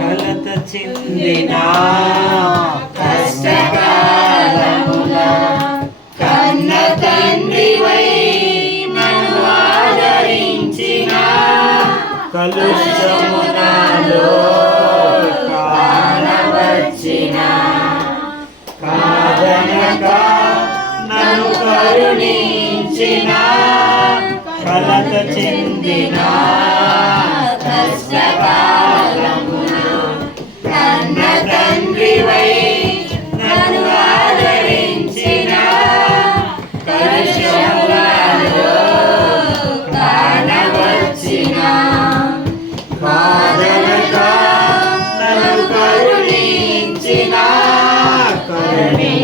కలత చెందిన కష్టకాలముల కన్న తండ్రివై నన్ను ఆదరించిన కలుషము నాలో కానవచ్చిన కాదనక నన్ను కరుణించిన కలత చెందిన కష్టకాలమున కన్న తండ్రివై నన్ను ఆదరించిన కలుషములలో కానవచ్చిన కాదనక నన్ను కరుణించిన కరుణించిన